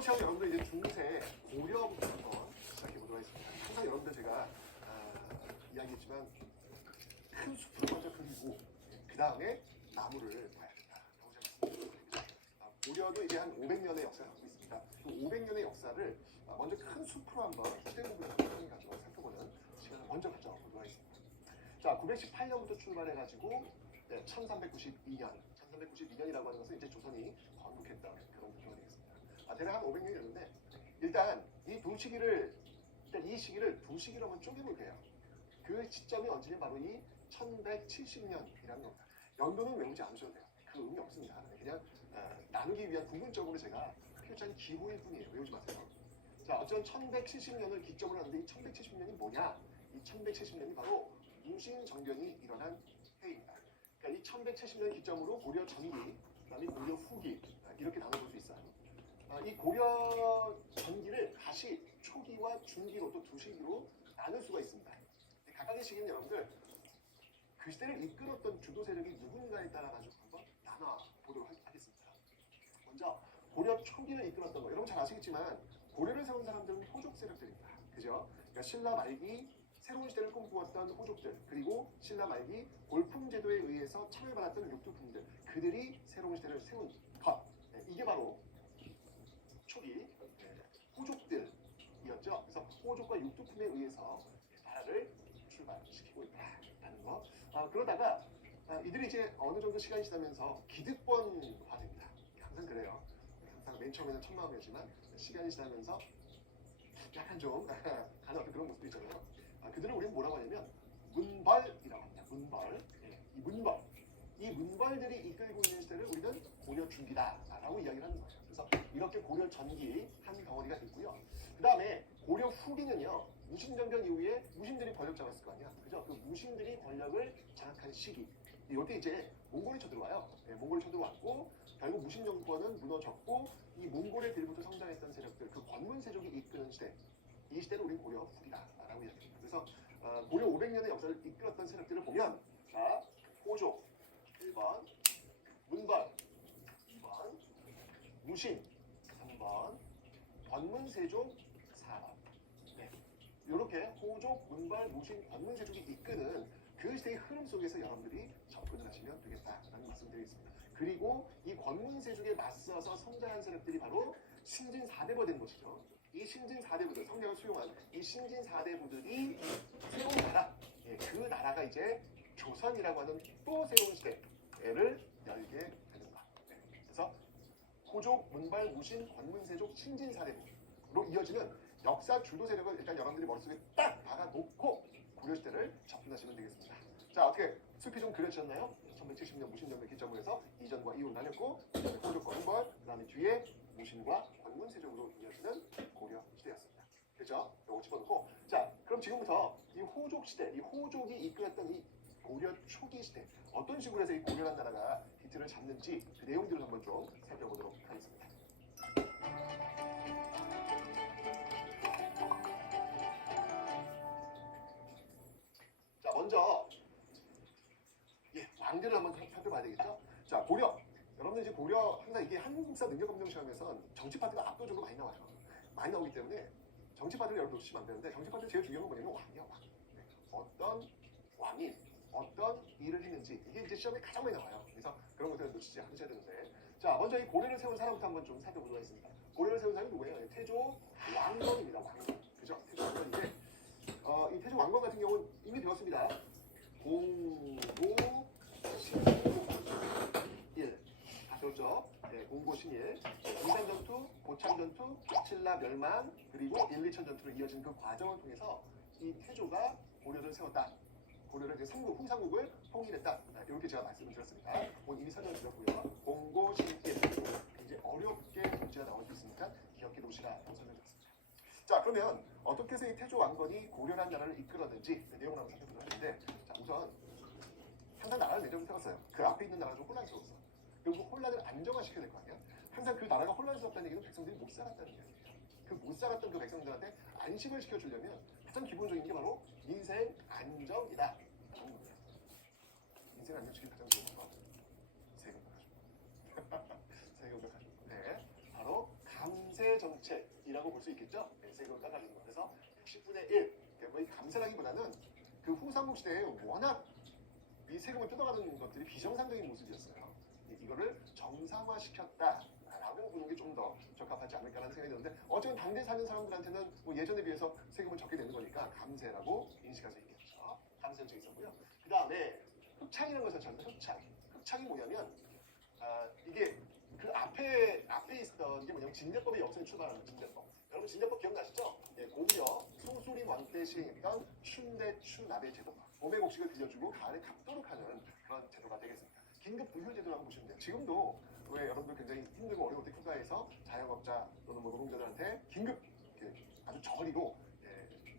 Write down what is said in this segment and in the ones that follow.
이번 시간 여러분들 이제 중세 고려부터 한번 시작해 보도록 하겠습니다. 항상 여러분들 제가 이야기했지만 큰 숲을 먼저 그리고 그 다음에 나무를 봐야 된다라고 생각했습니다. 고려는 이제 한 500년의 역사를 갖고 있습니다. 그 500년의 역사를 먼저 큰 숲으로 한번 시대공부를 가지고 살펴보는 시간을 먼저 가져보도록 하겠습니다. 자, 918년부터 출발해가지고 1392년, 1392년이라고 하는 것은 이제 조선이 건국했던 그런 부분이 되겠습니다. 대략 한 500년이었는데 일단 이 시기를 두 시기로 한번 쪼개볼게요. 그 시점이 언제냐 바로 이 1170년이라는 겁니다. 연도는 외우지 않으셔도 돼요. 그 의미 없습니다. 그냥 나누기 위한 부분적으로 제가 표시한 기호일 뿐이에요. 외우지 마세요. 자, 어쨌든 1170년을 기점으로 하는데 이 1170년이 뭐냐? 이 1170년이 바로 무신정변이 일어난 해입니다. 그러니까 이 1170년 기점으로 고려 전기, 그다음에 고려 후기 이렇게 나눠볼 수 있어요. 이 고려 전기를 다시 초기와 중기로 또 두 시기로 나눌 수가 있습니다. 각각의 시기는 여러분들 그 시대를 이끌었던 주도 세력이 누군가에 따라 가지고 한번 나눠 보도록 하겠습니다. 먼저 고려 초기를 이끌었던 거, 여러분 잘 아시겠지만 고려를 세운 사람들은 호족 세력들입니다. 그죠? 그러니까 신라 말기 새로운 시대를 꿈꾸었던 호족들, 그리고 신라 말기 골풍제도에 의해서 참여받았던 육두품들, 그들이 새로운 시대를 세운 것, 이게 바로 초기 호족들이었죠. 그래서 호족과 육두품에 의해서 나라를 출발시키고 있다는 거. 그러다가 이들이 이제 어느 정도 시간이 지나면서 기득권화됩니다. 항상 그래요. 항상 맨 처음에는 천마음이었지만 시간이 지나면서 약간 좀 가는 어떤 그런 모습도 있잖아요. 그들은 우리는 뭐라고 하냐면 문벌이라고 합니다. 문벌. 이 문벌들이 이끌고 있는 시대를 우리는 고려 중기다라고 이야기를 하는 거예요. 그래서 이렇게 고려 전기 한 덩어리가 있고요. 그 다음에 고려 후기는요. 무신정변 이후에 무신들이 권력 잡았을 거 아니야. 그죠? 그 무신들이 권력을 장악한 시기. 이때 이제 몽골이 쳐들어와요. 몽골이 쳐들어왔고 결국 무신 정권은 무너졌고 이 몽골의 들부터 성장했던 세력들, 그 권문 세족이 이끄는 시대. 이 시대를 우리는 고려 후기다라고 이야기합니다. 그래서 고려 500년의 역사를 이끌었던 세력들을 보면 자, 호족 1번, 문벌 2번, 무신 3번, 권문세족 4번. 이렇게 호족, 문벌, 무신, 권문세족이 이끄는 그 시대의 흐름 속에서 여러분들이 접근을 하시면 되겠다라는 말씀드리겠습니다. 그리고 이 권문세족에 맞서서 성장한 세력들이 바로 신진 4대부가 되는 것이죠. 이 신진 4대부들, 성경을 수용한 이 신진 4대부들이 새로운 나라, 그 나라가 이제 조선이라고 하는 또 새로운 시대를 열게 되는 것. 그래서 호족, 문벌, 무신, 권문세족, 신진 4대부로 이어지는 역사 주도 세력을 일단 여러분들이 머릿속에 딱 박아놓고 고려시대를 접근하시면 되겠습니다. 자, 어떻게 숲이 좀 그려지셨나요? 1170년 무신정변 기점으로 해서 이전과 이후를 나눴고 호족과 문벌, 그 다음에 뒤에 무신과 권문세족으로 이어지는 고려 시대였습니다. 그렇죠? 요거 집어넣고 자, 그럼 지금부터 이 호족 시대, 이 호족이 이끌었던 이 고려 초기 시대 어떤 식으로 해서 이 고려란 나라가 기틀을 잡는지 그 내용들을 한번 좀 살펴보도록 하겠습니다. 자, 먼저 왕들을 한번 살펴봐야 되겠죠? 자, 고려. 여러분들 이제 고려 항상 이게 한국사 능력검정 시험에선 정치 파트가 압도적으로 많이 나와요. 많이 나오기 때문에 정치 파트를 여러분 놓치시면 안 되는데 정치 파트 제일 중요한 건 뭐냐면 왕이야, 왕. 어떤 왕이 어떤 일을 했는지 이게 이제 시험에 가장 많이 나와요. 그래서 그런 것들을 놓치지 않으셔야 되는데 자, 먼저 이 고려를 세운 사람부터 한번 좀 살펴보도록 하겠습니다. 고려를 세운 사람이 누구예요? 태조 왕건입니다. 왕건. 그죠? 태조 왕건인데 이 태조 왕건 같은 경우는 이미 배웠습니다. 공고 신일 배웠죠? 공고 신일 인산전투, 고창전투, 신라 멸망 그리고 1, 2천 전투로 이어진 그 과정을 통해서 이 태조가 고려를 세웠다. 고려를 이제 홍삼국을 통일했다. 이렇게 제가 말씀을 드렸습니다. 오늘 이미 설명 드렸고요. 공고 신일 이제 어렵게 문제가 나올 수 있으니까 기억해 놓으시라고 설명드렸습니다. 자, 그러면 어떻게 해서 이 태조 왕건이 고려란 나라를 이끌었는지 내용을 한번 살펴보도록 하는데 자, 우선 항상 나라를 내려고 세웠어요. 그 앞에 있는 나라가 좀 혼란스러웠어. 그리고 혼란을 안정화시켜야 될 거 아니야. 항상 그 나라가 혼란스럽다는 얘기는 백성들이 못 살았다는 얘기예요. 그 못 살았던 그 백성들한테 안심을 시켜주려면 가장 기본적인 게 바로 인생 안정이다. 인생 안정시키기 가장 좋은 거 세금을 가지고 세금을 가지고 바로 감세정책. 볼 수 있겠죠. 네, 세금을 깎아주는 거. 그래서 60분의 1. 거의 감세라기보다는 그 후삼국 시대에 워낙 이 세금을 뜯어가는 것들이 비정상적인 모습이었어요. 이거를 정상화시켰다라고 보는 게 좀 더 적합하지 않을까라는 생각이 드는데 어쨌든 당대 사는 사람들한테는 뭐 예전에 비해서 세금을 적게 내는 거니까 감세라고 인식할 수 있겠죠. 감세 정책이 있었고요. 그 다음에 흑창이라는 것을 설치합니다. 흑창. 흑창이 뭐냐면 이게 그 앞에 있었던 게 뭐냐면 진대법의 역사에 출발하는 진대법. 여러분 진대법 기억나시죠? 예, 고려 소수림 왕 때 시행했던 춘대추납의 제도. 봄의 곡식을 들여주고 가을에 갚도록 하는 그런 제도가 되겠습니다. 긴급 부혈 제도라고 보시면 돼요. 지금도 왜 여러분들 굉장히 힘들고 어려울 때 국가에서 자영업자 또는 뭐 노동자들한테 긴급 아주 저리로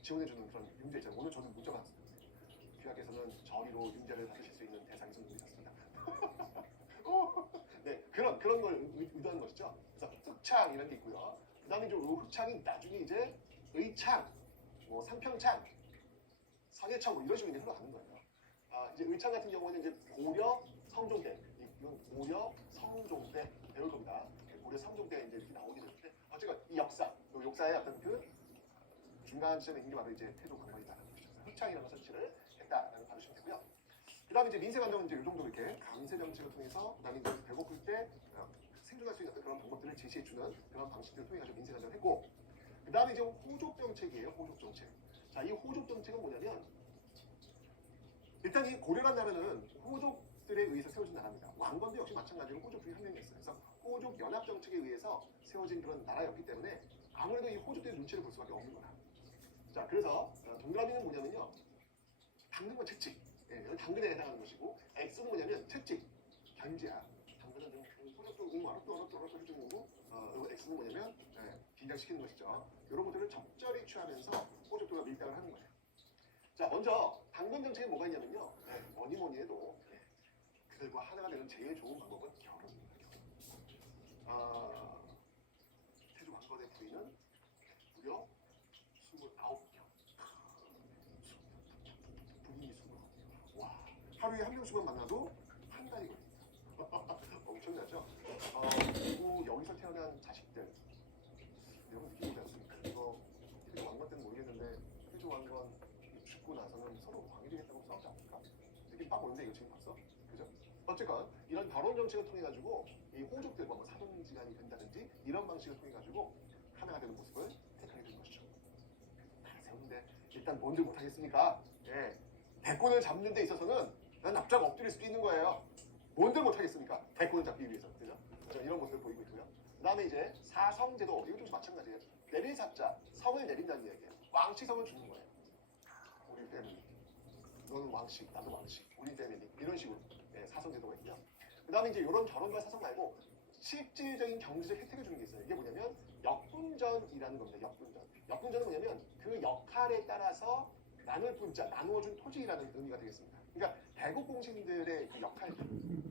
지원해주는 그런 융자 있잖아요. 오늘 저는 문자가 왔습니다. 귀하께서는 저리로 융자를 받으실 수 있는 대상이 선정되셨습니다. 네, 그런 걸 의도하는 것이죠. 그래서 흑창 이런 게 있고요. 그다음에 이제 흑창이 나중에 이제 의창, 뭐 상평창, 상해창 뭐 이런 식으로 이제 흘러가는 거예요. 이제 의창 같은 경우는 이제 고려 성종 때, 이건 고려 성종 때 배울 겁니다. 고려 성종 때 이제 이렇게 나오게 되는데 어쨌건 이 역사의 어떤 그 중간 지점에 있는 게 바로 이제 태조 관건이다라는 것이죠. 흑창이라는 설치를 했다라고 봐주시면 되고요. 그다음에 이제 민생 안정은 이제 이 정도 이렇게 감세 정책을 통해서 그다음에 이제 배고플 때 생존할 수 있는 그런 방법들을 제시해 주는 그런 방식들을 통해 가지고 민생 안정을 했고 그다음에 이제 호족 정책이에요. 호족 정책. 자, 이 호족 정책은 뭐냐면 일단 이 고려란 나라는 호족들에 의해서 세워진 나라입니다. 왕건도 역시 마찬가지로 호족 중에 한 명이었어요. 그래서 호족 연합 정책에 의해서 세워진 그런 나라였기 때문에 아무래도 이 호족들의 눈치를 볼 수밖에 없는 거야. 자, 그래서 동그라미는 뭐냐면요. 당근과 채찍. 예, 당근에 해당하는 것이고 X는 뭐냐면 채찍, 견제야. 당근은 좀 호족도 어렵도 해주는 거고 그리고 X는 뭐냐면 긴장시키는 것이죠. 이런 것들을 적절히 취하면서 호족들과 밀당을 하는 거예요. 자, 먼저 당근 정책에 뭐가 있냐면요. 뭐니 해도 그들과 하나가 되는 제일 좋은 방법은 결혼입니다. 태조 왕건의 부인은 무려 29명. 부인이 29명. 와, 하루에 한 명씩만 만나도 한 달이 걸립니다. 엄청나죠? 그리고 여기서 태어난 자식들 여러분 느끼지 않습니까? 이거 태조 왕건 때는 모르겠는데 태조 왕건 죽고 나서는 서로 왕이 되겠다고 싸우지 않을까? 느낌 딱 오는데 이거 지금 봤어? 그죠? 어쨌건 이런 결혼 정책을 통해 가지고 이 호족들과 뭐 사돈지간이 된다든지 이런 방식을 통해 가지고 하나가 되는 모습을 택하게 된 것이죠. 다 세우는데 일단 뭔들 못하겠습니까? 예, 대권을 잡는 데 있어서는 난 납작 엎드릴 수도 있는 거예요. 뭔들 못하겠습니까? 대권을 잡기 위해서. 그죠? 이런 모습을 보이고 있고요. 그 다음에 이제 사성제도 이것도 마찬가지예요. 내릴 사자, 성을 내린다는 얘기예요. 왕치성을 주는 거예요. 우리 패밀리. 너는 왕식, 나도 왕식, 우리 패밀리. 이런 식으로 사성제도가 있고요. 그 다음에 이제 이런 결혼과 사성 말고 실질적인 경제적 혜택을 주는 게 있어요. 이게 뭐냐면 역분전이라는 겁니다. 역분전. 역분전은 뭐냐면 그 역할에 따라서 나눌 분자, 나누어준 토지라는 의미가 되겠습니다. 그러니까 대국 공신들의 그 역할들,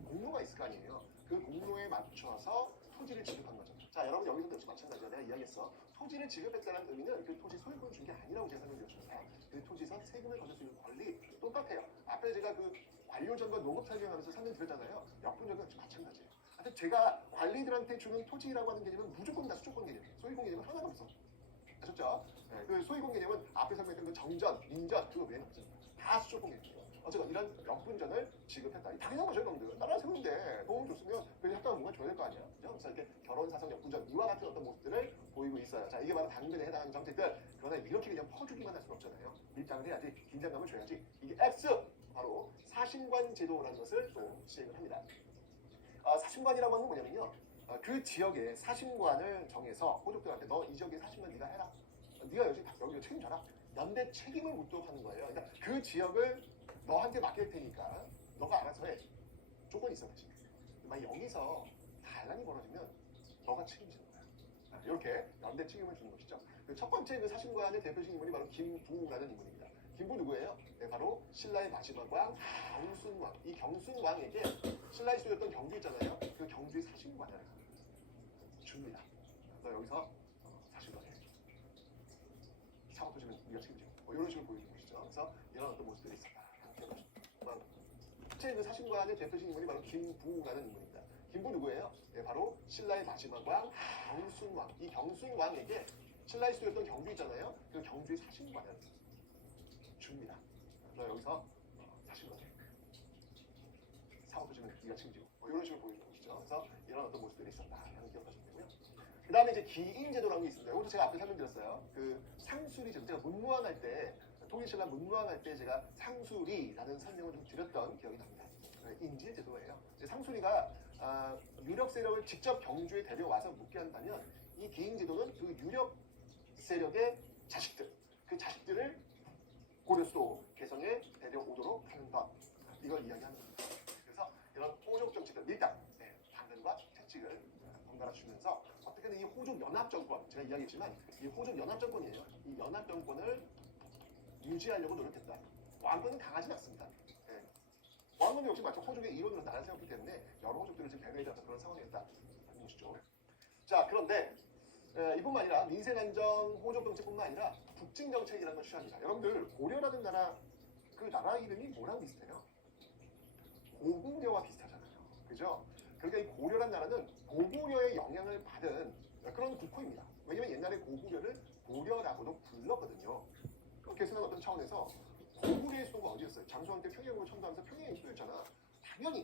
공로가 있을 거 아니에요. 그 공로에 맞춰서 토지를 지급한 거죠. 자, 여러분 여기서도 역시 마찬가지야. 내가 이야기했어. 토지를 지급했다는 의미는 그 토지 소유권을 준 게 아니라고 제가 설명드렸습니다. 그 토지에서 세금을 거둘 수 있는 권리 똑같아요. 앞에 제가 그 관료전과 농업 설명하면서 설명드렸잖아요. 역분전도 역시 마찬가지예요. 하여튼 제가 관리들한테 주는 토지라고 하는 개념은 무조건 다 수조권 개념이에요. 소유권 개념은 하나도 없어. 아셨죠? 네, 그 소유권 개념은 앞에 설명했던 그 정전, 민전 그거 외에는 없습니다. 다 수조권 개념이에요. 어쨌건 이런 역분전을 지급했다. 당연한 거죠, 여러분들. 나라 세우는데 도움 줬으면 그래도 협당을 뭔가 줘야 될 거 아니야. 그죠? 그래서 이렇게 결혼, 사성, 역분전 이와 같은 어떤 모습들을 보이고 있어요. 자, 이게 바로 당근에 해당하는 정책들. 그러나 이렇게 그냥 퍼주기만 할 수는 없잖아요. 밀당을 해야지, 긴장감을 줘야지. 이게 X 바로 사신관 제도라는 것을 또 시행을 합니다. 사신관이라고 하는 건 뭐냐면요. 그 지역의 사신관을 정해서 호족들한테 너 이 지역의 사신관 네가 해라. 네가 여기 책임져라. 연대 책임을 묻도록 하는 거예요. 그러니까 그 지역을 너한테 맡길 테니까 너가 알아서 해. 조건이 있어 대신. 만약 여기서 반란이 벌어지면 너가 책임지는 거야. 이렇게 연대 책임을 주는 것이죠. 첫 번째 그 사신관의 대표적인 인물이 바로 김부라는 인물입니다. 김부 누구예요? 네, 바로 신라의 마지막 왕 경순왕. 이 경순왕에게 신라의 수였던 경주 있잖아요. 그 경주의 사신관을 줍니다. 너 여기서 사신관 해. 사고 터지면 네가 책임져. 이런 식으로 보이는 것이죠. 그래서 이런 어떤 모습들이 있었다. 첫째 그 사신관의 대표적인 인물이 바로 김부라는 인물입니다. 김부 누구예요? 네, 바로 신라의 마지막 왕 경순왕. 이 경순왕에게 신라의 수도였던 경주 있잖아요. 그 경주의 사신관을 줍니다. 그래서 여기서 사신관을 사업도 지금 네가 책임지고 이런 식으로 보여주는 것이죠. 그래서 이런 어떤 모습들이 있었다라는 기억하시면 되고요. 그 다음에 이제 기인제도라는 게 있습니다. 이것도 제가 앞에 설명드렸어요. 그 상수리 제도, 제가 문무왕할 때, 통일신라 문무왕할 때 제가 상수리라는 설명을 좀 드렸던 기억이 납니다. 인지의 제도예요. 상수리가 유력 세력을 직접 경주에 데려와서 묵게 한다면 이 기인제도는 그 유력 세력의 자식들, 그 자식들을 고려수도 개성에 데려오도록 하는 것, 이걸 이야기하는 겁니다. 그래서 이런 호족 정치들 밀당, 당근과 채찍을 번갈아 주면서 어떻게든 이 호족 연합 정권, 제가 이야기했지만 이 호족 연합 정권이에요. 이 연합 정권을 유지하려고 노력했다. 왕권은 강하진 않습니다. 왕권은 역시 마치 호족의 이론으로 나를 세웠기 때문에 여러 호족들을 지금 배회해서 그런 상황이었다는 것이죠. 자, 그런데 이뿐만 아니라 민생 안정, 호족 정책뿐만 아니라 북진 정책이라는 걸 취합니다. 여러분들 고려라는 나라, 그 나라 이름이 뭐랑 비슷해요? 고구려와 비슷하잖아요. 그죠? 그러니까 이 고려란 나라는 고구려의 영향을 받은 그런 국호입니다. 왜냐면 옛날에 고구려를 고려라고도 불렀거든요. 개선한 어떤 차원에서 고구려의 수도가 어디였어요? 장수왕 때 평양으로 천도하면서 평양의 수도였잖아. 당연히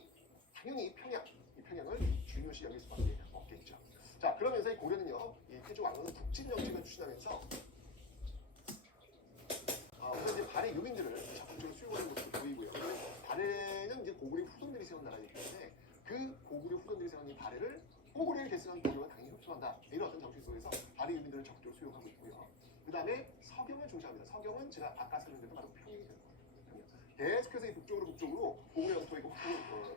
이 평양을 중요시 여길 수밖에 없겠죠. 자, 그러면서 이 고려는요, 이 태조 왕후는 북진 정책을 추진하면서 우선 이제 발해 유민들을 적극적으로 수용하는 모습을 보이고요. 발해는 이제 고구려 후손들이 세운 나라이기 때문에 그 고구려 후손들이 세운 이 발해를 고구려를 계승한 고려가 당연히 흡수한다. 이런 어떤 정신 속에서 발해 유민들을 적극적으로 수용하고 있고요. 그 다음에 서경을 중시합니다. 서경은 제가 아까 설명드린 바로 평양이 되는 거예요. 계속해서 이 북쪽으로 고구려 영토이고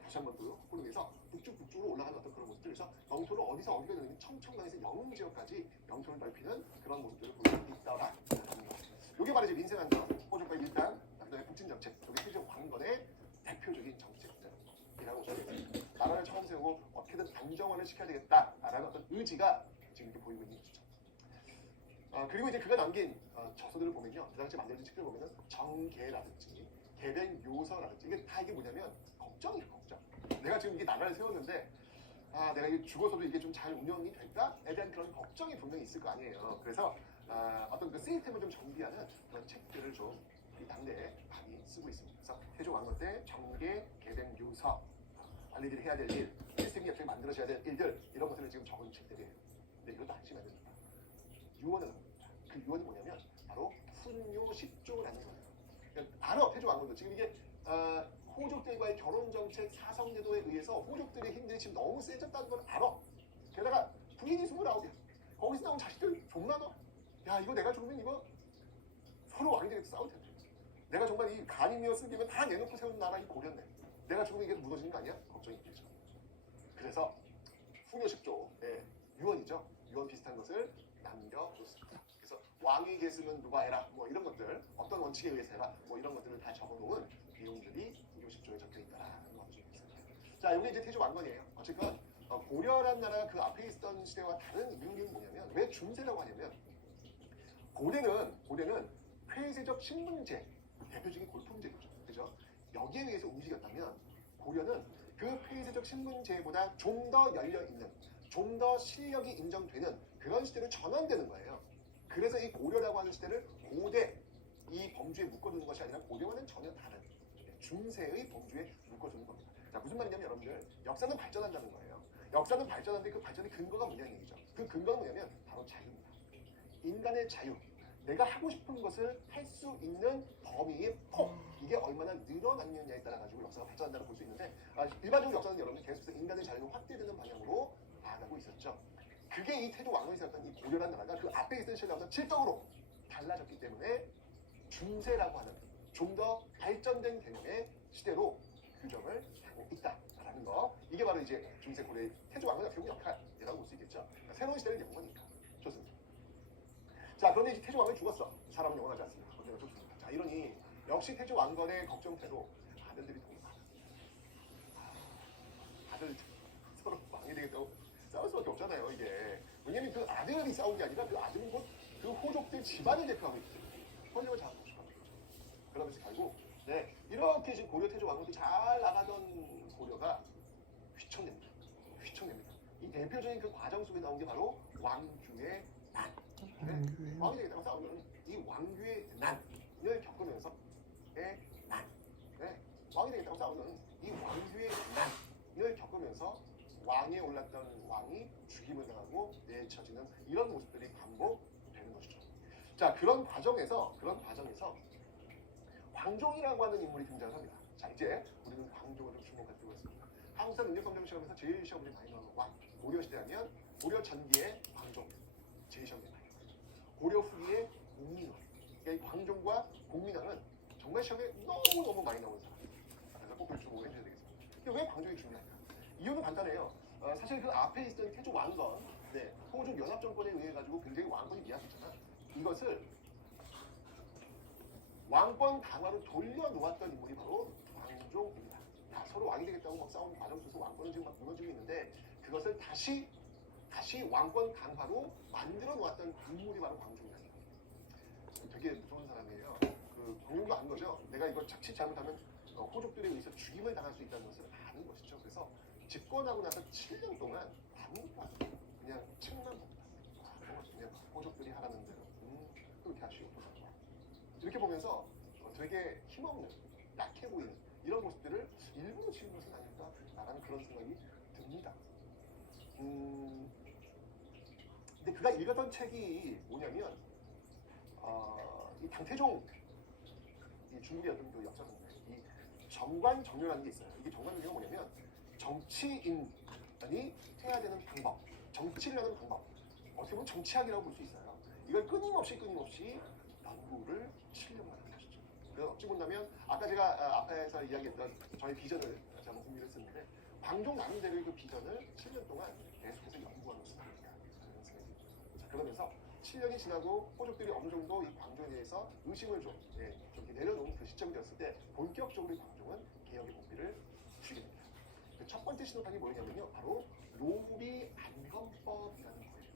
다시 한번 포함해서 북쪽으로 올라가는 어떤 그런 모습들. 그래서 영토를 어디가 되는 청천강에서 영흥 지역까지 영토를 넓히는 그런 모습들을 보이고 있다라는 거. 이게 바로 이제 민생안정, 호족과의 밀당, 그다음에 북진 정책, 이게 태조 왕건의 대표적인 정책들이라고 저는 나라를 처음 세우고 어떻게든 안정화를 시켜야 되겠다라는 어떤 의지가 지금 이렇게 보이고 있는 것이죠. 그리고 이제 그가 남긴 저서들을 보면요, 그 당시 만들어진 책들을 보면은 정계라든지 계백요서라든지 이게 뭐냐면 걱정이에요, 걱정. 내가 지금 이게 나라를 세웠는데 내가 이게 죽어서도 이게 좀 잘 운영이 될까에 대한 그런 걱정이 분명히 있을 거 아니에요. 그래서 어떤 그 시스템을 좀 정비하는 그런 책들을 좀 이 당대에 많이 쓰고 있습니다. 그래서 태조 왕건 때 정계, 계백요서, 관리들이 해야 될 일, 시스템이 갑자기 만들어져야 될 일들, 이런 것들을 지금 적은 책들이에요. 근데 이것도 한심해야 됩니다. 유언을 합니다. 그 유언이 뭐냐면 바로 훈요 10조라는 거예요. 그러니까 바로 태조 왕건도 지금 이게 호족들과의 결혼정책 사성제도에 의해서 호족들의 힘들이 지금 너무 세졌다는 걸 알아. 게다가 부인이 29이야. 거기서 나온 자식들 존나 너. 야, 이거 내가 죽으면 이거 서로 왕들이 싸울 텐데. 내가 정말 이 간이며 쓸기면 다 내놓고 세운 나라 이 고렸네. 내가 죽으면 이게 무너지는 거 아니야? 걱정이 있겠죠. 그래서 훈요 10조, 유언이죠. 유언 비슷한 것을 남겨놓습니다. 그래서 왕이 계승은 누가 해라, 뭐 이런 것들, 어떤 원칙에 의해서 해라, 뭐 이런 것들을 다 적어놓은 내용들이 훈요 10조에 적혀있다라는 거 좀 있습니다. 자, 여기 이제 태조 왕건이에요. 어쨌건 고려란 나라가 그 앞에 있던 시대와 다른 이유는 뭐냐면, 왜 중세라고 하냐면, 고대는 폐쇄적 신분제, 대표적인 골품제죠. 그죠? 여기에 의해서 움직였다면 고려는 그 폐쇄적 신분제보다 좀 더 열려있는, 좀 더 실력이 인정되는 그런 시대로 전환되는 거예요. 그래서 이 고려라고 하는 시대를 고대, 이 범주에 묶어두는 것이 아니라 고려와는 전혀 다른 중세의 범주에 묶어두는 겁니다. 자, 무슨 말이냐면 여러분들, 역사는 발전한다는 거예요. 역사는 발전하는데 그 발전의 근거가 뭐냐는 얘기죠. 그 근거는 뭐냐면 바로 자유입니다. 인간의 자유. 내가 하고 싶은 것을 할 수 있는 범위의 폭, 이게 얼마나 늘어났느냐에 따라 가지고 역사가 발전한다고 볼 수 있는데, 일반적으로 역사는 여러분 계속해서 인간의 자유가 확대되는 방향으로 나아가고 있었죠. 그게 이 태조 왕건이 살았던 이 고려라는 나라가 그 앞에 있던 시대보다 질적으로 달라졌기 때문에 중세라고 하는 좀 더 발전된 개념의 시대로 규정을 하고 있다라는 거. 이게 바로 이제 중세 고려의 태조 왕건의 어떻게 보면 역할이라고 볼 수 있겠죠. 그러니까 새로운 시대를 연 거니까. 좋습니다. 자, 그런데 이제 태조 왕건이 죽었어. 사람은 영원하지 않습니다. 언제나 죽습니다. 자, 이러니 역시 태조 왕건의 걱정대로 아들들이 너무 많아. 아들 서로 왕이 되겠다고 싸울 수밖에 없잖아요, 이게. 왜냐면 그 아들이 싸운 게 아니라 그 아들은 곧 그 호족들 집안을 대표하고 있기 때문에 권력을 잡고 싶어 하는 거죠. 그러면서 결국 이렇게 지금 고려 태조 왕건도 잘 나가던 고려가 휘청냅니다. 휘청냅니다. 이 대표적인 그 과정 속에 나온 게 바로 왕주의 난. 왕이 되겠다고 싸우면 이 왕규의 난을 겪으면서 난, 왕이 되겠다고 싸우는 이 왕규의 난을 겪으면서 왕에 올랐던 왕이 죽임을 당하고 내쳐지는 이런 모습들이 반복되는 것이죠. 자, 그런 과정에서 광종이라고 하는 인물이 등장합니다. 자, 이제 우리는 광종을 좀 주목할 필요가 있습니다. 항상 능력검정 시험에서 제일 시험이 많이 나오는 왕. 고려 시대하면 고려 전기의 광종, 제일 시험이 많이 나와요. 고려 후기의 공민왕. 그러니까 이 광종과 공민왕은 정말 시험에 너무 많이 나오는 사람이에요. 그래서 꼭 주목해 주셔야 되겠습니다. 근데 왜 광종이 중요할까? 이유는 간단해요. 사실 그 앞에 있던 태조 왕건, 호족 연합 정권에 의해 가지고 굉장히 왕권이 미약했잖아. 이것을 왕권 강화로 돌려놓았던 인물이 바로 광종입니다. 서로 왕이 되겠다고 막 싸우는 과정 속에서 왕권은 지금 막 무너지고 있는데 그것을 다시 왕권 강화로 만들어 놓았던 인물이 바로 광종이다. 되게 무서운 사람이에요. 그 광종도 아는 거죠. 내가 이걸 자칫 잘못하면 호족들에 의해서 죽임을 당할 수 있다는 것을 아는 것이죠. 그래서 집권하고 나서 7년 동안 아무것도 안 해요. 그냥 책만 봅니다. 그냥 호족들이 하라는 대로 그렇게 하시고 이렇게 보면서 되게 힘없는, 약해 보이는 이런 모습들을 일부러 지은 것은 아닐까라는 그런 생각이 듭니다. 근데 그가 읽었던 책이 뭐냐면 이 당태종, 이 중국의 어떤 그 역사인데 이 정관정료라는 게 있어요. 이게 정관정료가 뭐냐면 정치인이 해야 되는 방법, 정치를 하는 방법, 어떻게 보면 정치학이라고 볼 수 있어요. 이걸 끊임없이 연구를 7년간 하는 것이죠. 그래서 어찌 본다면 아까 제가 앞에서 이야기했던 저의 비전을 제가 공유를 했었는데 광종 나름대로의 그 비전을 7년 동안 계속해서 연구하는 수단입니다. 그러면서 7년이 지나고 호족들이 어느 정도 이 광종에 대해서 의심을 좀 이렇게 내려놓은 그 시점이 되었을 때 본격적으로 이 광종은 개혁의 복비를 추게 됩니다. 그 첫 번째 신호탄이 뭐냐면요, 바로 노비 안건법이라는 거예요.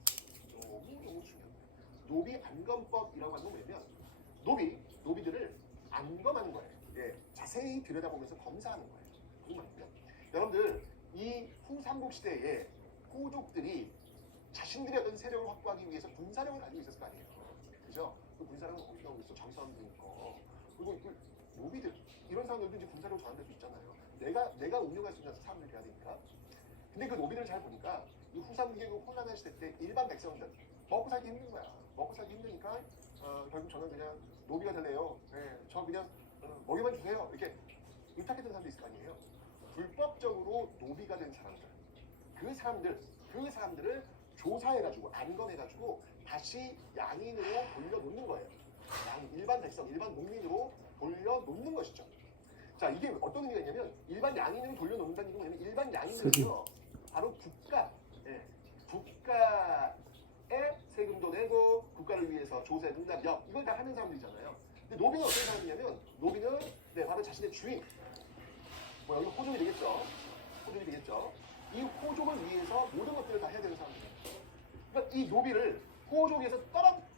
너무 중요합니다. 노비 안건법이라고 하는 건 뭐냐면 노비들을 안검하는 거예요. 자세히 들여다보면서 검사하는 거예요. 무슨 말이냐면 여러분들 이 후삼국 시대에 호족들이 자신들의 어떤 세력을 확보하기 위해서 군사력을 가지고 있었을 거 아니에요. 그죠? 그 군사력은 어디서 나오고 있어? 장사람도 있고. 그리고 노비들 이런 사람들도 이제 군사력을 전환될 수 있잖아요. 내가 운영할 수 있는 사람들이 돼야 되니까. 근데 그 노비들을 잘 보니까 이 후삼국의 그 혼란한 시대 때 일반 백성들 먹고 살기 힘든 거야. 먹고 살기 힘드니까 결국 저는 그냥 노비가 될래요. 저 그냥 먹이만 주세요. 이렇게 의탁했던 사람도 있을 거 아니에요. 불법적으로 노비가 된 사람들, 그 사람들을 조사해가지고 안검해가지고 다시 양인으로 돌려놓는 거예요. 일반 백성, 일반 농민으로 돌려놓는 것이죠. 자, 이게 어떤 의미가 있냐면 일반 양인으로 돌려놓는다는 게 뭐냐면 일반 양인은요 바로 국가에 세금도 내고 국가를 위해서 조세, 농담력 이걸 다 하는 사람들이잖아요. 근데 노비는 어떤 사람이냐면 노비는 바로 자신의 주인, 여기 호족이 되겠죠. 이 호족을 위해서 모든 것들을 다 해야 되는 사람들이에요. 그러니까 이 노비를 호족에서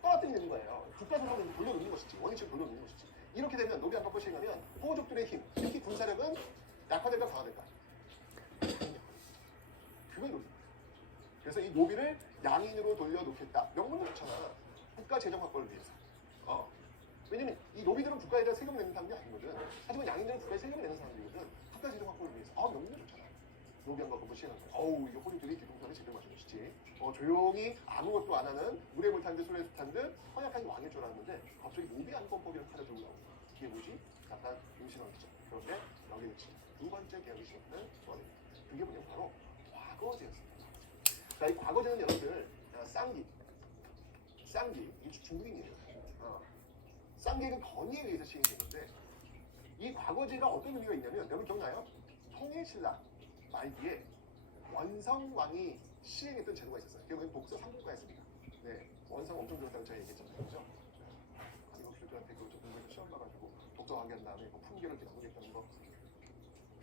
떨어뜨리는 거예요. 국가적으로 돌려놓는 것이지, 원위치를 돌려놓는 것이지. 이렇게 되면 노비 안건법을 시행하면 호족들의 힘, 특히 군사력은 약화될까 강화될까? 그걸 노립니다. 그래서 이 노비를 양인으로 돌려놓겠다. 명분은 좋잖아. 국가 재정 확보를 위해서. 왜냐면 이 노비들은 국가에다 세금 내는 사람이 아니거든. 하지만 양인들은 국가에 세금을 내는 사람들이거든. 국가 재정 확보를 위해서. 명분은 좋잖아. 노비 안건법을 시행한 거야. 이거 호족들이 기둥선에 제대로 맞춘 것이지. 조용히 아무것도 안 하는 물에 물 탄 듯 술에 탄 듯 허약한 왕일 줄 알았는데 갑자기 노비 안건법이라는 칼을 들고 나오고 이게 뭐지? 약간 임신왕이죠. 그런데 여기 두 번째 개혁이 시작되는 원입니다. 그게 뭐냐면 바로 과거제였습니다. 자, 이 과거제는 여러분들 쌍기 이 중국인이에요. 쌍기는 건의에 의해서 시행되는데 이 과거제가 어떤 의미가 있냐면 여러분 기억나요? 통일신라 말기에 원성왕이 시행했던 제도가 있었어요. 그게 독서 3국가였습니다. 원성 엄청 좋다고 제가 얘기했잖아요. 그죠? 아니, 교수들한테 그거 공부해서 시험 봐가지고 독서 강의한 다음에 품계를 이렇게 나누겠다는 거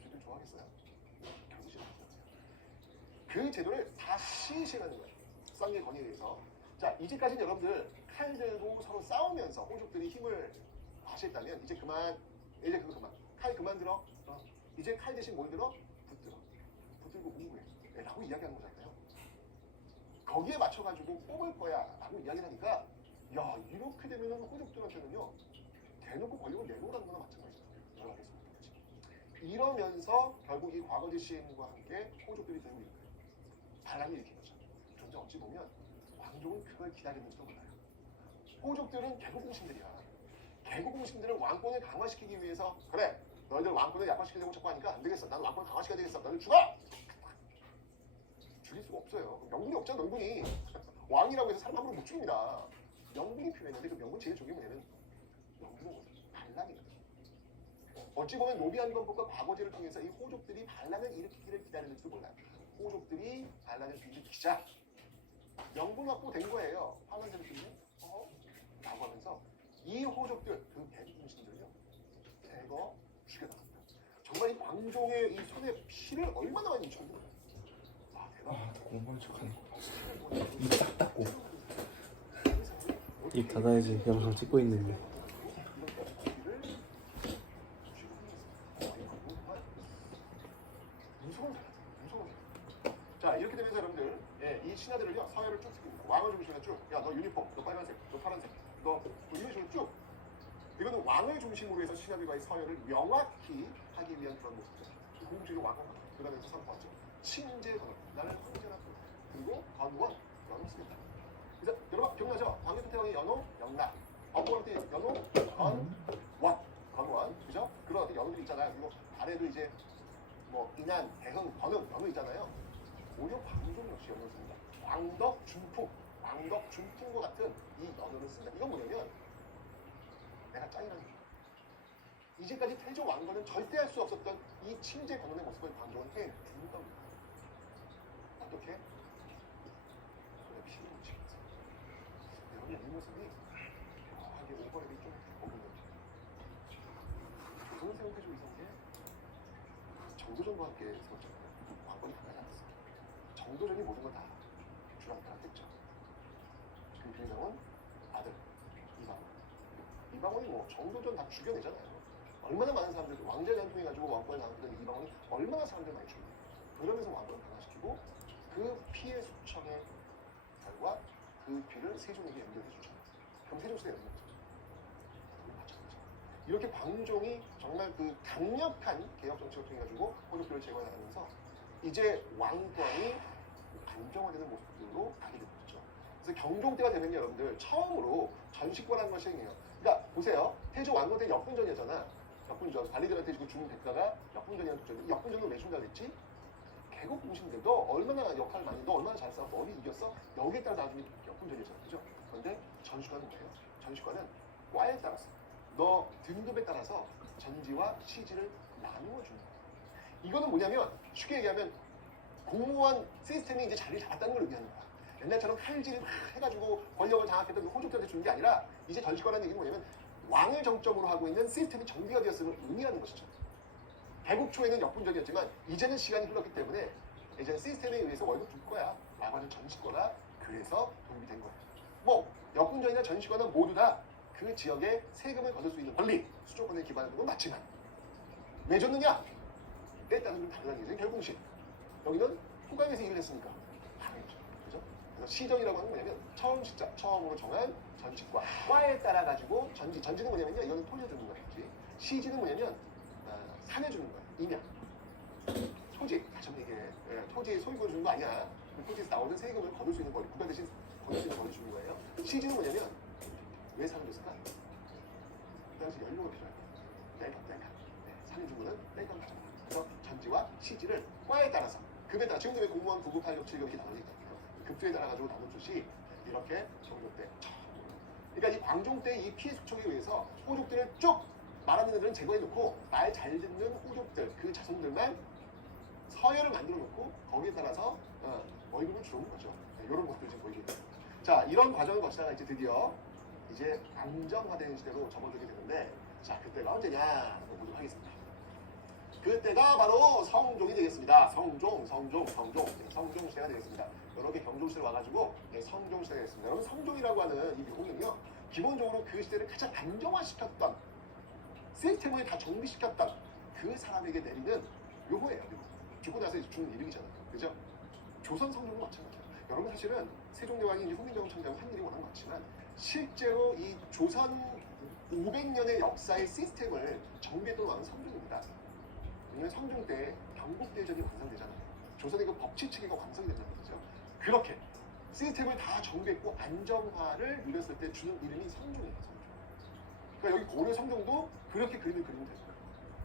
교수들 좋아하겠어요? 결국 싫어하잖아요. 그 제도를 다시 시행하는 거예요. 쌍의 건의에 의해서. 자, 이제까지는 여러분들 칼 들고 서로 싸우면서 호족들이 힘을 과시했다면 이제 그거 그만. 칼 그만 들어. 이제 칼 대신 뭘 들어? 붙들어. 붙들고 공부해. 라고 이야기하는 거잖아요. 거기에 맞춰가지고 뽑을 거야 라고 이야기를 하니까 야 이렇게 되면은 호족들한테는요 대놓고 권력을 내놓으라는 거나 마찬가지잖아요. 연락했습니다. 이러면서 결국 이 과거지 시행과 함께 호족들이 되고 있는 거예요. 반란을 일으킨 거죠. 그런데 어찌 보면 왕족은 그걸 기다리는지도 몰라요. 호족들은 개국공신들이야. 개국공신들은 왕권을 강화시키기 위해서 그래 너희들 왕권을 약화시키려고 자꾸 하니까 안 되겠어. 나는 왕권을 강화시켜야 되겠어. 너희들 죽어! 죽일 수가 없어요. 명분이 없잖아. 명분이 왕이라고 해서 사람 함부로 못 죽입니다. 명분이 필요했는데 그 명분 제일 중요한 뭐냐면 명분은 반란이거든. 어찌 보면 노비안건법과 과거제를 통해서 이 호족들이 반란을 일으키기를 기다리는지도 몰라요. 호족들이 반란을 일으키자 명분 확보된 거예요. 화난세를 들면 라고 하면서 이 호족들 그 대중신들은요 대거 죽여나갑니다. 정말 이 광종의 이 손에 피를 얼마나 많이 묻혔는지 공부한 척하는 거 봤어. 입 딱 닫고. 입 닫아야지 영상 찍고 있는데. 자 이렇게 되면서 여러분들 이 신하들을요 서열을 쭉 시킵니다. 왕을 중심으로 쭉 야 너 유니폼 너 빨간색 너 파란색 너 이런 식으로 쭉 이거는 왕을 중심으로 해서 신하들과의 서열을 명확히 하기 위한 그런 모습이죠. 공주로 왕을 그러면서 선포하죠. 친제 건원 나는 황제라 그리고 건원 연호 쓰겠다. 그래서 여러분 기억나죠? 광개토태왕의 연호 영락 업보한테 연호 건원 건원 그죠? 그런 연호들이 있잖아요. 그리고 아래도 이제 뭐 인안 대흥 건흥 연호 있잖아요. 오히려 광종 역시 연호를 씁니다. 광덕 준풍 광덕 준풍과 같은 이 연호를 쓴다. 이건 뭐냐면 내가 짱이라는 거예요. 이제까지 태조 왕건은 절대 할 수 없었던 이 친제 건원의 모습을 광종은 해준 겁니다. 어떻게? 그래 피를 묻히면서 여러분 이 모습이 묘하게 오버랩이 좀 없는 조선세운 태조 이성계 정도전과 함께 세웠잖아요. 왕권이 강하지 않았어요. 정도전이 모든 걸 다 주랑타락했죠. 그 빌정은 아들 이방원. 이방원이 뭐 정도전 다 죽여내잖아요. 얼마나 많은 사람들 왕자 전통해 가지고 왕권을 강화했던 이방원이 얼마나 사람들 많이 죽여요. 그러면서 왕권을 강화시키고 그 피해 수청의 결과 그 피를 세종에게 연결해 주죠. 그럼 세종시대 연결해 주죠. 마찬가지죠. 이렇게 광종이 정말 그 강력한 개혁 정책을 통해 가지고 호족들을 제거하면서 이제 왕권이 안정화되는 모습들로 가게 되는 거죠. 그래서 경종 때가 되면 여러분들 처음으로 전시권하는 것이 행해요. 그러니까 보세요. 태조 왕건 때 역분전이었잖아. 역분전. 관리들한테 주고 죽은 대가가 역분전이라는 도전인데 역분전을 왜 준다고 했지? 개국 공신들도 얼마나 역할을 많이 너 얼마나 잘 싸웠어? 어디 이겼어? 여기에 따라서 나중에 역분전이었잖아. 그죠? 그런데 전시관은 뭐예요? 전시관은 과에 따라서 너 등급에 따라서 전지와 시지를 나누어 주는 거예요. 이거는 뭐냐면 쉽게 얘기하면 공무원 시스템이 이제 자리를 잡았다는 걸 의미하는 거야. 옛날처럼 칼질을 막 해가지고 권력을 장악했던 호족들한테 주는 게 아니라 이제 전시권이라는 얘기는 뭐냐면 왕을 정점으로 하고 있는 시스템이 정비가 되었음을 의미하는 것이죠. 개국 초에는 역분전이었지만 이제는 시간이 흘렀기 때문에 이제는 시스템에 의해서 월급 줄 거야 라고 하는 전시권화 그래서 도입이 된 거예요. 뭐 역분전이나 전시권은 모두 다 그 지역에 세금을 거둘 수 있는 권리, 수조권에 기반한 건 맞지만 왜 줬느냐? 때에 따라서 좀 다르다는 얘기죠. 결국은 여기는 후광에서 일을 했으니까 당연하죠. 그죠? 그래서 시정이라고 하는 건 뭐냐면 처음으로 정한 전직과 과에 따라 가지고 전지는 뭐냐면요. 이거는 돌려주는 거겠지. 시지는 뭐냐면 사내주는 거예요. 임야. 토지, 다시 한번 얘기해. 토지 소유권 주는 거 아니야. 그 토지에서 나오는 세금을 거둘 수 있는 거, 국가 대신 거둘 수 있는 걸 주는 거예요. 시지는 뭐냐면 왜 사내 줬을까? 그 당시 연료가 필요해요. 땡깡. 사내 준 거는 땡깡 가져가. 그래서 전지와 시지를 과에 따라서 급에 따라 지금도 왜 공무원 9급, 8급, 7급 이렇게 나눠져 있거든요. 급수에 따라 가지고 나눠주시 이렇게 종료 때 그러니까 이 광종 때 이 피해 수척에 의해서 호족들을 쭉 말하는 애들은 제거해놓고 말 잘 듣는 호족들 그 자손들만 서열을 만들어 놓고 거기에 따라서 월급을 주는 거죠. 네, 이런 것들이 지금 보이게 됩니다. 자 이런 과정을 거치다가 이제 드디어 이제 안정화되는 시대로 접어들게 되는데 자 그때가 언제냐 보도록 하겠습니다. 그때가 바로 성종이 되겠습니다. 성종 시대가 되겠습니다. 여러 개 경종시대가 와가지고 성종 시대가 되겠습니다. 여러분 성종이라고 하는 이 묘공은요 기본적으로 그 시대를 가장 안정화시켰던 시스템을 다 정비시켰던 그 사람에게 내리는 요거예요. 죽고 나서 이제 죽는 이름이잖아요. 그죠? 조선 성종도 마찬가지예요. 여러분 사실은 세종대왕이 이제 후민정음 창작을 한 일이 워낙 많지만 실제로 이 조선 500년의 역사의 시스템을 정비했던 왕은 성종입니다. 왜냐면 성종 때 경국대전이 완성되잖아요. 조선의 그 법치 체계가 완성이 된다는 거죠. 그렇게 시스템을 다 정비했고 안정화를 누렸을 때 주는 이름이 성종이에요. 성종. 그러니까 여기 고려 성종도 그렇게 그림을 그리면 되는 거예요.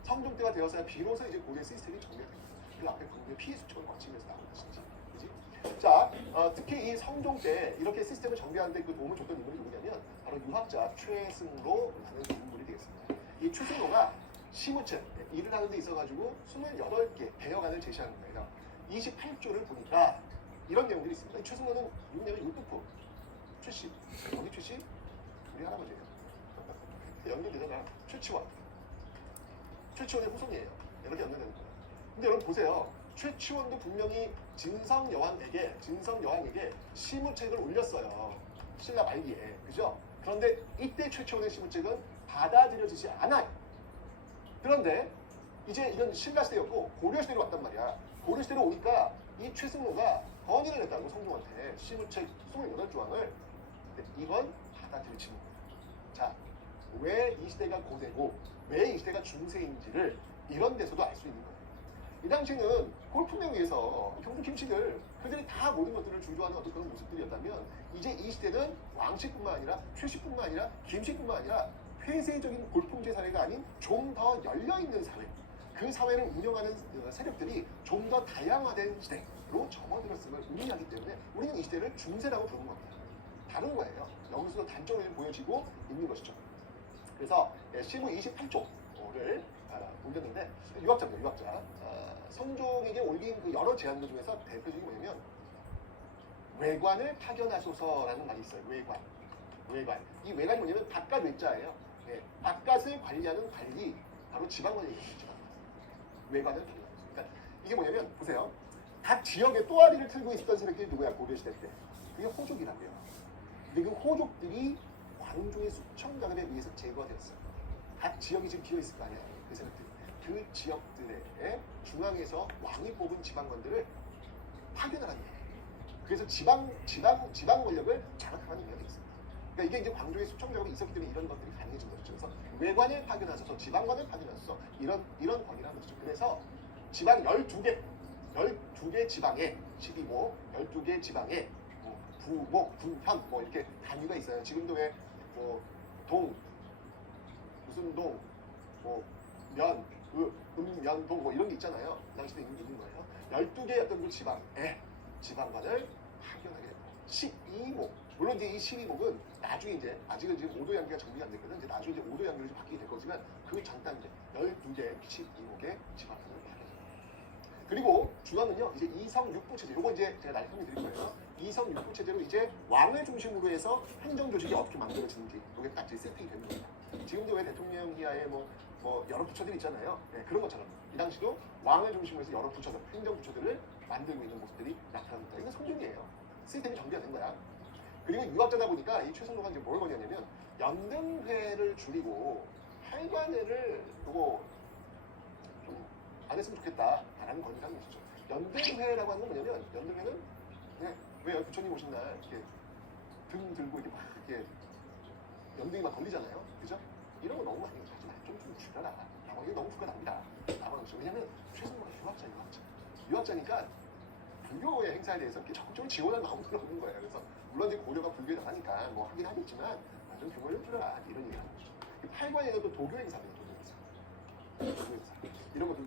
성종 때가 되어서야 비로소 이제 고려 시스템이 정비가 됩니다. 그 앞에 광주의 피해 수첩을 거치면서 나오는 것이지. 그지? 자, 특히 이 성종 때 이렇게 시스템을 정비하는 데 그 도움을 줬던 인물이 누구냐면 바로 유학자 최승로라는 인물이 되겠습니다. 이 최승로가 시무책, 일을 하는 데 있어가지고 28개 대여관을 제시하는 거예요. 28조를 보니까 이런 내용들이 있습니다. 이 최승로는 누구냐면 율두프 최씨. 어디 최씨? 우리 할아버지예요. 연결되잖아. 최치원. 최치원의 후손이에요. 이렇게 연결되는 거예요. 근데 여러분 보세요. 최치원도 분명히 진성여왕에게 시무책을 올렸어요. 신라 말기에. 그죠? 그런데 이때 최치원의 시무책은 받아들여지지 않아요. 그런데 이제 이건 신라 시대였고 고려 시대로 왔단 말이야. 고려 시대로 오니까 이 최승로가 건의를 했다고 성종한테 시무책 28조항을. 이건 받아들여지는 거예요. 자, 왜 이 시대가 고대고 왜 이 시대가 중세인지를 이런 데서도 알 수 있는 거예요. 이 당시에는 골품에 의해서 경주 김씨들 그들이 다 모든 것들을 주도하는 어떤 그런 모습들이었다면 이제 이 시대는 왕씨뿐만 아니라 최씨뿐만 아니라 김씨뿐만 아니라 폐쇄적인 골품제 사회가 아닌 좀 더 열려있는 사회, 그 사회를 운영하는 세력들이 좀 더 다양화된 시대로 접어들었음을 의미하기 때문에 우리는 이 시대를 중세라고 부르는 겁니다. 다른 거예요. 여기서 단점이 보여지고 있는 것이죠. 그래서 시무 28조를 올렸는데 유학자입니다. 유학자. 성종에게 올린 그 여러 제안들 중에서 대표적인 뭐냐면 외관을 파견하소서라는 말이 있어요. 외관. 이 외관이 뭐냐면 바깥 외자예요. 바깥을 관리하는 관리, 바로 지방관리입니다. 지방. 외관을 파견하소서. 그러니까 이게 뭐냐면 보세요. 각 지역에 또아리를 틀고 있었던 세력들이 누구야? 고려시대 때. 그게 호족이라고요. 근데 그 호족들이 광종의 수청 자금에 의해서 제거되었어요. 각 지역이 지금 비어 있을 거 아니에요. 그 세력들. 그 지역들의 중앙에서 왕이 뽑은 지방관들을 파견을 하는 거예요. 그래서 지방 권력을 장악하는 의미가 있습니다. 그러니까 이게 이제 광종의 수청 자금이 있었기 때문에 이런 것들이 가능해진 거죠. 그래서 외관을 파견하셔서 지방관을 파견하셔서 이런 권리를 하는 거죠. 그래서 지방 12개 지방에 12모 12개 지방에 부목, 분현 뭐 이렇게 단위가 있어요. 지금도 왜 뭐 동, 무슨 동, 뭐 면, 면동 뭐 이런 게 있잖아요. 그 당시에 있는 거예요. 12개 어떤 그 지방에 지방관을 파견하게 됩니다. 12목. 물론 이제 이 12목은 나중에 이제 아직은 지금 5도 양기가 정비가 안 됐거든. 이제 나중에 이제 5도 양기로 바뀌게 될 거지만 그 전단 이제 12개 12목의 지방관을 파견합니다. 그리고 중앙은요 이제 2성 6부 체제. 요거 이제 제가 나중에 설명드릴 거예요. 2성 6부 체제로 이제 왕을 중심으로 해서 행정 조직이 어떻게 만들어지는지 이게 딱 이제 세팅이 되는 겁니다. 지금도 왜 대통령 이하에 뭐 여러 부처들이 있잖아요. 네, 그런 것처럼 이 당시도 왕을 중심으로 해서 여러 부처들, 행정 부처들을 만들고 있는 모습들이 나타납니다. 이건 성종이에요. 시스템이 정비가 된 거야. 그리고 유학자다 보니까 이 최승로가 이제 뭘 거냐면 연등회를 줄이고 할관회를 요거 좀 안 했으면 좋겠다라는 건의를 하는 것이죠. 연등회라고 하는 건 뭐냐면 연등회는 왜 부처님 오신 날 이렇게 등 들고 이렇게 막 이렇게 연등이 막 걸리잖아요. 그죠? 이런 거 너무 많이 하지 마. 좀 줄여라. 라고 이게 너무 부끄럽니다. 라고 하는 거죠. 왜냐면 최승로가 유학자니까 불교의 행사에 대해서 이렇게 적극적으로 지원할 마음도 없는 거예요. 그래서 물론 이제 고려가 불교에 나가니까 뭐 하긴 하겠지만 좀 규모를 좀 줄여라. 이런 얘기를 하는 거죠. 8관에는 또 도교 행사입니다. 도교 행사. 이런 것도